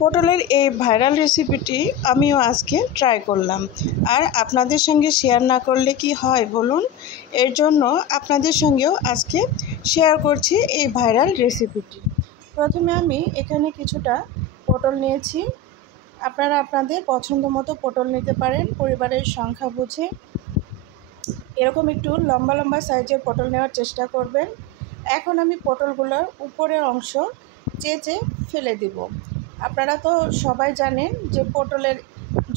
পটলের এই ভাইরাল রেসিপিটি আমিও আজকে ট্রাই করলাম, আর আপনাদের সঙ্গে শেয়ার না করলে কি হয় বলুন। এর জন্য আপনাদের সঙ্গেও আজকে শেয়ার করছি এই ভাইরাল রেসিপিটি। প্রথমে আমি এখানে কিছুটা পটল নিয়েছি। আপনারা আপনাদের পছন্দ মতো পটল নিতে পারেন, পরিবারের সংখ্যা বুঝে। এরকম একটু লম্বা লম্বা সাইজের পটল নেওয়ার চেষ্টা করবেন। এখন আমি পটলগুলোর উপরের অংশ চেঁচে ফেলে দিব। আপনারা তো সবাই জানেন যে পটলের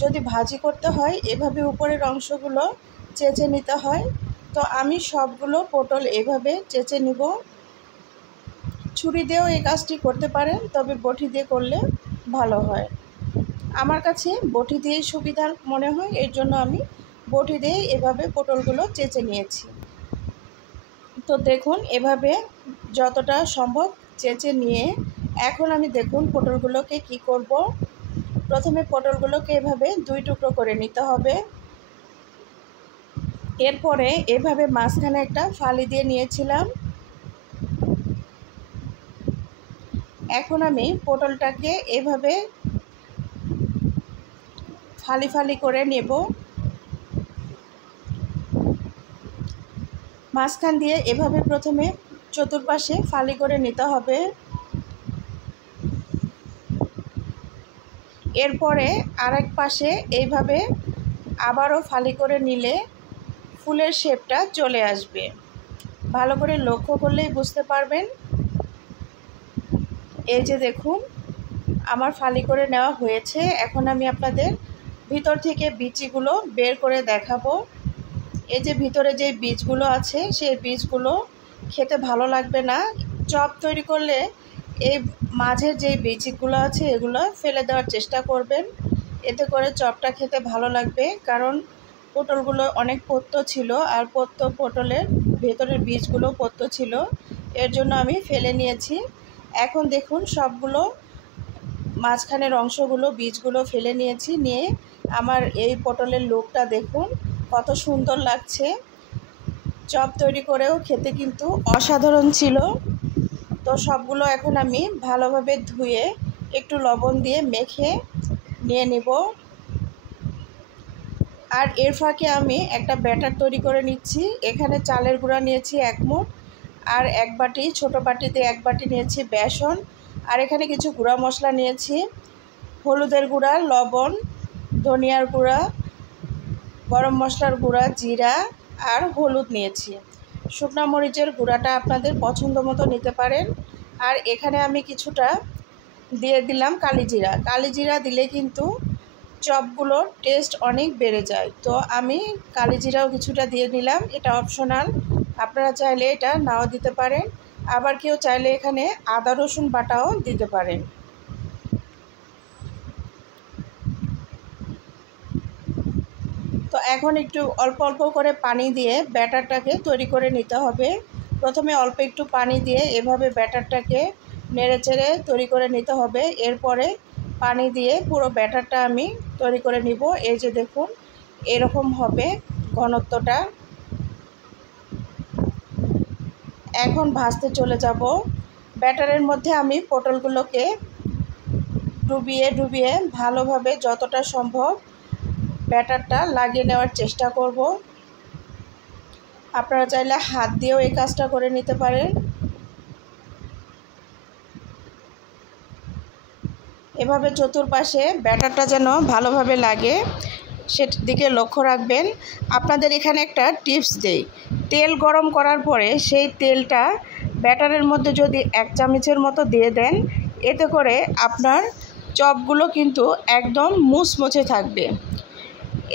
যদি ভাজি করতে হয় এভাবে উপরের অংশগুলো চেঁচে নিতে হয়। তো আমি সবগুলো পটল এভাবে চেঁচে নিব। ছুরি দিয়েও এই কাজটি করতে পারেন, তবে বটি দিয়ে করলে ভালো হয়। আমার কাছে বটি দিয়েই সুবিধা মনে হয়, এর জন্য আমি বটি দিয়ে এভাবে পটলগুলো চেঁচে নিয়েছি। তো দেখুন, এভাবে যতটা সম্ভব চেঁচে নিয়ে এখন আমি দেখুন পটলগুলোকে কি করব। প্রথমে পটলগুলোকে এভাবে 2 টুকরো করে নিতে হবে। এরপরে এভাবে মাঝখানে একটা ফালি দিয়ে নিয়েছিলাম। এখন আমি পটলটাকে এভাবে ফালি ফালি করে নেব। মাঝখান দিয়ে এভাবে প্রথমে চতুর্পাশে ফালি করে নিতে হবে। এরপরে আরেক পাশে এইভাবে আবারও ফালি করে নিলে ফুলের শেপটা চলে আসবে। ভালো করে লক্ষ্য করলেই বুঝতে পারবেন। এই যে দেখুন, আমার ফালি করে নেওয়া হয়েছে। এখন আমি আপনাদের ভিতর থেকে বিচিগুলো বের করে দেখাবো। এই যে ভিতরে যে বীজগুলো আছে সেই বীজগুলো খেতে ভালো লাগবে না। চপ তৈরি করলে এই মাঝের যে বীজগুলো আছে এগুলো ফেলে দেওয়ার চেষ্টা করবেন, এতে করে চপটা খেতে ভালো লাগবে। কারণ পটলগুলো অনেক পোক্ত ছিল, আর পটলের ভেতরের বীজগুলো পোক্ত ছিল, এর জন্য আমি ফেলে নিয়েছি। এখন দেখুন সবগুলো মাঝখানের অংশগুলো বীজগুলো ফেলে নিয়েছি। নিয়ে আমার এই পটলের লুকটা দেখুন কত সুন্দর লাগছে। চপ তৈরি করেও খেতে কিন্তু অসাধারণ ছিল। তো সবগুলো এখন আমি ভালোভাবে ধুয়ে একটু লবণ দিয়ে মেখে নিয়ে নেব। আর এর ফাঁকে আমি একটা ব্যাটার তৈরি করে নিচ্ছি। এখানে চালের গুঁড়া নিয়েছি 1 মুঠ, আর 1 বাটি, ছোটো বাটিতে 1 বাটি নিয়েছি বেসন। আর এখানে কিছু গুঁড়া মশলা নিয়েছি, হলুদের গুঁড়া, লবণ, ধনিয়ার গুঁড়া, গরম মশলার গুঁড়া, জিরা আর হলুদ নিয়েছি। শুকনো মরিচের গুঁড়াটা আপনাদের পছন্দ মতো নিতে পারেন। আর এখানে আমি কিছুটা দিয়ে দিলাম কালিজিরা। কালিজিরা দিলে কিন্তু চপগুলোর টেস্ট অনেক বেড়ে যায়। তো আমি কালিজিরাও কিছুটা দিয়ে নিলাম, এটা অপশনাল, আপনারা চাইলে এটা নাও দিতে পারেন। আবার কেউ চাইলে এখানে আদা রসুন বাটাও দিতে পারেন। তো এখন একটু অল্প অল্প করে পানি দিয়ে ব্যাটারটাকে তৈরি করে নিতে হবে। প্রথমে অল্প একটু পানি দিয়ে এভাবে ব্যাটারটাকে নেড়েচেড়ে তৈরি করে নিতে হবে। এরপরে পানি দিয়ে পুরো ব্যাটারটা আমি তৈরি করে নিব। এই যে দেখুন, এরকম হবে ঘনত্বটা। এখন ভাজতে চলে যাব। ব্যাটারের মধ্যে আমি পটলগুলোকে ডুবিয়ে ডুবিয়ে ভালোভাবে যতটা সম্ভব ব্যাটারটা লাগিয়ে নেওয়ার চেষ্টা করব। আপনারা চাইলে হাত দিয়েও এই কাজটা করে নিতে পারেন। এভাবে চতুর্পাশে ব্যাটারটা যেন ভালোভাবে লাগে সেদিকে লক্ষ্য রাখবেন। আপনাদের এখানে একটা টিপস দেই, তেল গরম করার পরে সেই তেলটা ব্যাটারের মধ্যে যদি 1 চামচের মতো দিয়ে দেন, এতে করে আপনার চপগুলো কিন্তু একদম মুচমুচে থাকবে।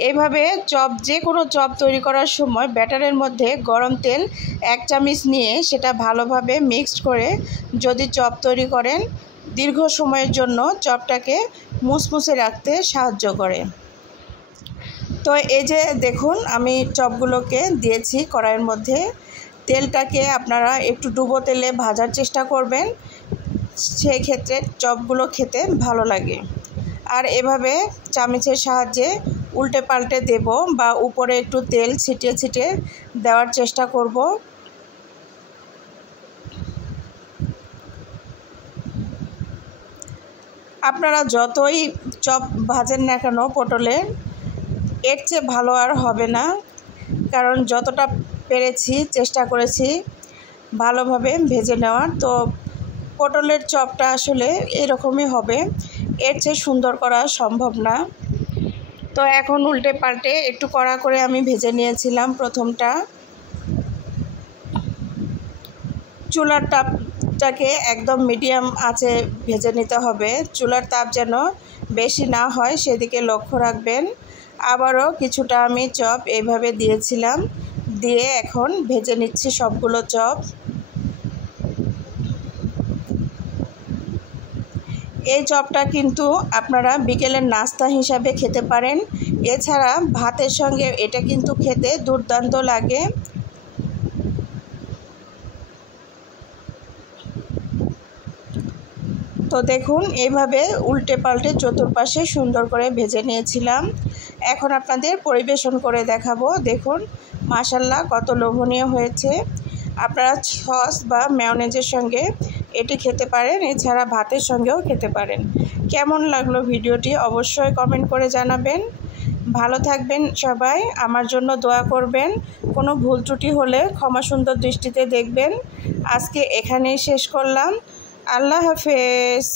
এইভাবে যে কোনো চপ তৈরি করার সময় ব্যাটারের মধ্যে গরম তেল 1 চামচ নিয়ে সেটা ভালোভাবে মিক্সড করে যদি চপ তৈরি করেন, দীর্ঘ সময়ের জন্য চপটাকে মুচমুচে রাখতে সাহায্য করে। তো এই যে দেখুন, আমি চপগুলোকে দিয়েছি কড়াইয়ের মধ্যে। তেলটাকে আপনারা একটু ডুবো তেলে ভাজার চেষ্টা করবেন, সেই ক্ষেত্রে চপগুলো খেতে ভালো লাগে। আর এভাবে চামচের সাহায্যে উল্টে পাল্টে দেব, বা উপরে একটু তেল ছিটিয়ে ছিটিয়ে দেওয়ার চেষ্টা করব। আপনারা যতই চপ ভাজেন না কেন পটলের, এর চেয়ে ভালো আর হবে না, কারণ যতটা পেরেছি চেষ্টা করেছি ভালোভাবে ভেজে নেওয়ার। তো পটলের চপটা আসলে এরকমই হবে, এর চেয়ে সুন্দর করা সম্ভব না। তো এখন উল্টে পাল্টে একটু কড়া করে আমি ভেজে নিয়েছিলাম প্রথমটা। চুলার তাপটাকে একদম মিডিয়াম আঁচে ভেজে নিতে হবে, চুলার তাপ যেন বেশি না হয় সেদিকে লক্ষ্য রাখবেন। আবারও কিছুটা আমি চপ এইভাবে দিয়েছিলাম, দিয়ে এখন ভেজে নিচ্ছি সবগুলো চপ। এই চপটা কিন্তু আপনারা বিকেলের নাস্তা হিসাবে খেতে পারেন, এছাড়া ভাতের সঙ্গে এটা কিন্তু খেতে দুর্দান্ত লাগে। তো দেখুন এইভাবে উল্টে পাল্টে চতুর্পাশে সুন্দর করে ভেজে নিয়েছিলাম। এখন আপনাদের পরিবেশন করে দেখাবো। দেখুন মাশাআল্লাহ কত লোভনীয় হয়েছে। আপনারা সস বা মেয়োনেজের সঙ্গে এটি খেতে পারেন, এছাড়া ভাতের সঙ্গেও খেতে পারেন। কেমন লাগলো ভিডিওটি অবশ্যই কমেন্ট করে জানাবেন। ভালো থাকবেন সবাই, আমার জন্য দোয়া করবেন। কোনো ভুল ত্রুটি হলে ক্ষমা সুন্দর দৃষ্টিতে দেখবেন। আজকে এখানেই শেষ করলাম। আল্লাহ হাফেজ।